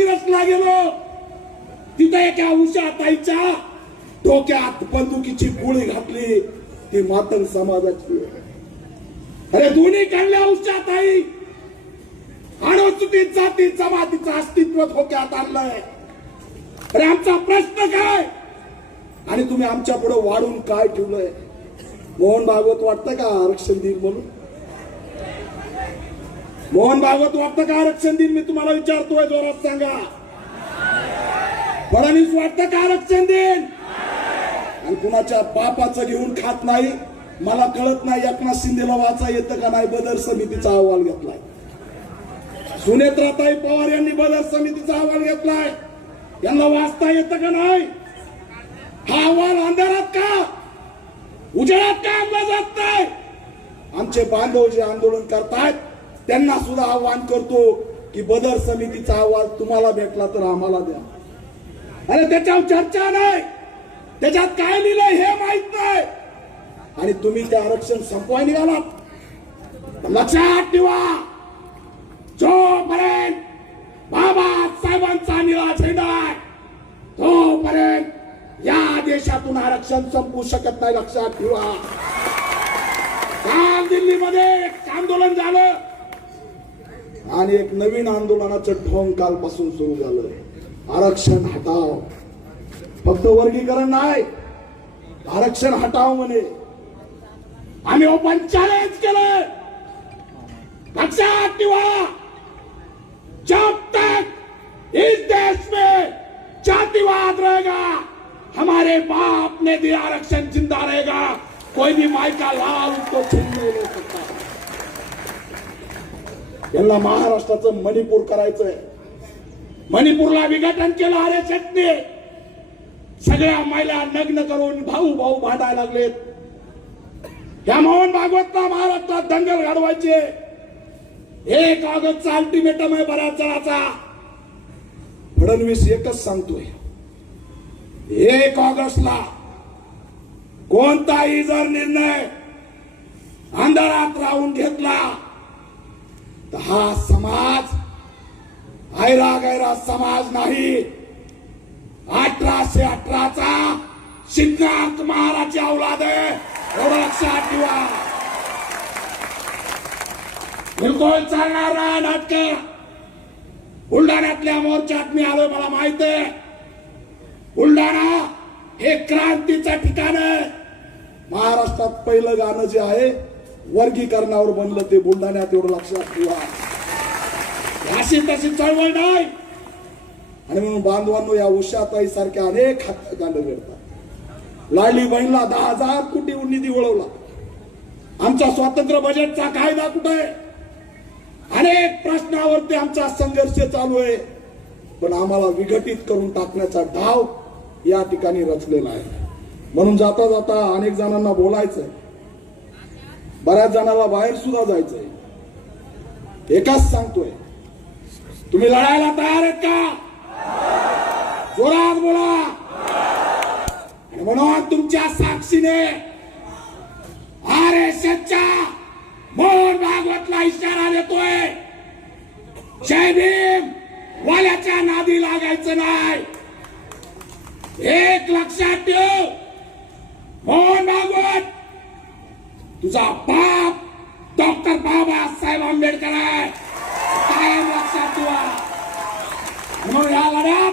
माळशिरसला गेलो, तिथे एका उषाताईच्या डोक्यात बंदुकीची गोळी घातली, ती मातंग समाजाची. अरे दोन्ही काढल्या उषाताई, अनुसूचित जाती जमातीचं अस्तित्व धोक्यात आणलंय. अरे आमचा प्रश्न काय आणि तुम्ही आमच्या पुढे वाढून काय ठेवलंय? मोहन भागवत वाटतं का आरक्षण देईल म्हणून? मोहन भागवत वाटतं का आरक्षण देईल? मी तुम्हाला विचारतोय, जोरात सांगा. फडणवीस वाटतं का आरक्षण देईल? आणि कुणाच्या बापाचं घेऊन खात नाही. मला कळत नाही एकनाथ शिंदेला वाचा येतं का नाही. बदर समितीचा अहवाल घेतलाय. सुनेत्राताई पवार यांनी बदर समितीचा अहवाल घेतलाय. यांना वाचता येतं का नाही? हा अहवाल अंधारात का उजेडात का आणला जात नाही? आमचे बांधव जे आंदोलन करतायत त्यांना सुद्धा आव्हान करतो की बदर समितीचा अहवाल तुम्हाला भेटला तर आम्हाला द्या. अरे त्याच्यावर चर्चा नाही, त्याच्यात काय लिहिलंय हे माहित नाही, आणि तुम्ही ते आरक्षण संपवाय निघालात. लक्षात ठेवा, जोपर्यंत बाबासाहेबांचा निळा झेंडा आहे तोपर्यंत या देशातून आरक्षण संपू शकत नाही. लक्षात ठेवा. काल दिल्लीमध्ये एक आंदोलन झालं आणि एक नवीन आंदोलनाचं ढोंग कालपासून सुरू झालं. आरक्षण हटाव. फक्त वर्गीकरण नाही, आरक्षण हटाव म्हणे. आम्ही ओपन चॅलेंज केलं. लक्षात ठेवा, जब तक इस देश में जातिवाद रहेगा, हमारे बाप ने दिया आरक्षण जिंदा रहेगा. कोई भी माई का लाल उसको छीन नहीं ले सकता. यांना महाराष्ट्राचं मणिपूर करायचंय. मणिपूरला विघटन केलं आरक्षणने. सगळ्या महिला नग्न करून भाऊ भाऊ भांडायला लागलेत. या मोहन भागवतला महाराष्ट्रात दंगल घडवायचे. 1 ऑगस्टचा अल्टिमेटम आहे बऱ्याच जणांचा. फडणवीस एकच सांगतोय, 1 ऑगस्टला कोणताही जर निर्णय अंधारात राहून घेतला तर हा समाज आयरा गैरा समाज नाही. 1818चा सिद्धार्थ महाराजची औलाद आहे, एवढं लक्षात ठेवा. बिलकुल चालणार नाही नाटक. बुलढाण्यातल्या मोर्चात मी आलोय, मला माहित आहे. बुलढाणा हे क्रांतीचं ठिकाण आहे. महाराष्ट्रात पहिलं गाणं जे आहे वर्गीकरणावर बनलं ते बुलढाण्यात, एवढं लक्षात ठेवा. अशी तशी चळवळ नाही. आणि म्हणून बांधवांनो, या उषाताई सारख्या अनेक हत्याकांड घडतात. लाडली बहिणीला 10,000 कोटी निधी वळवला. आमच्या स्वातंत्र्य बजेटचा कायदा कुठे आहे? अनेक प्रश्नावरती आमचा संघर्ष चालू आहे. पण आम्हाला विघटित करून टाकण्याचा डाव या ठिकाणी रचलेला आहे. म्हणून जाता जाता अनेक जणांना बोलायचंय, बऱ्याच जणांना बाहेर सुद्धा जायचंय. एकाच सांगतोय, तुम्ही लढायला तयार आहेत का? जोरात बोला. आणि म्हणून तुमच्या साक्षीने आरएसएसच्या मोहन भागवतला इशारा देतोय, जय भीम वाल्याच्या नादी लागायचं नाही. एक लक्षात ठेव, मोहन भागवत तुझा बाप डॉक्टर बाबासाहेब आंबेडकर आहे, कायम लक्षात ठेवा. म्हणून या लढ्यात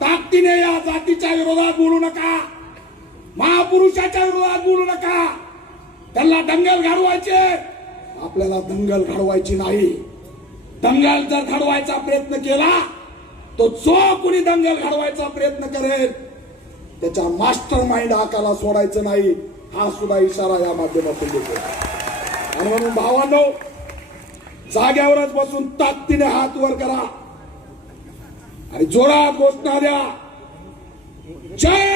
ताकदीने या जातीच्या विरोधात बोलू नका, महापुरुषाच्या विरोधात बोलू नका. त्यांना दंगल घडवायचे, आपल्याला दंगल घडवायची नाही. दंगल जर घडवायचा प्रयत्न केला तो जो कोणी दंगल घडवायचा प्रयत्न करेल त्याच्या मास्टर माइंड हाकाला सोडायचं नाही. हा सुद्धा इशारा या माध्यमातून देतो. आणि म्हणून भावांनो, जाग्यावरच बसून ताकदीने हात वर करा आणि जोरात घोषणा द्या, जय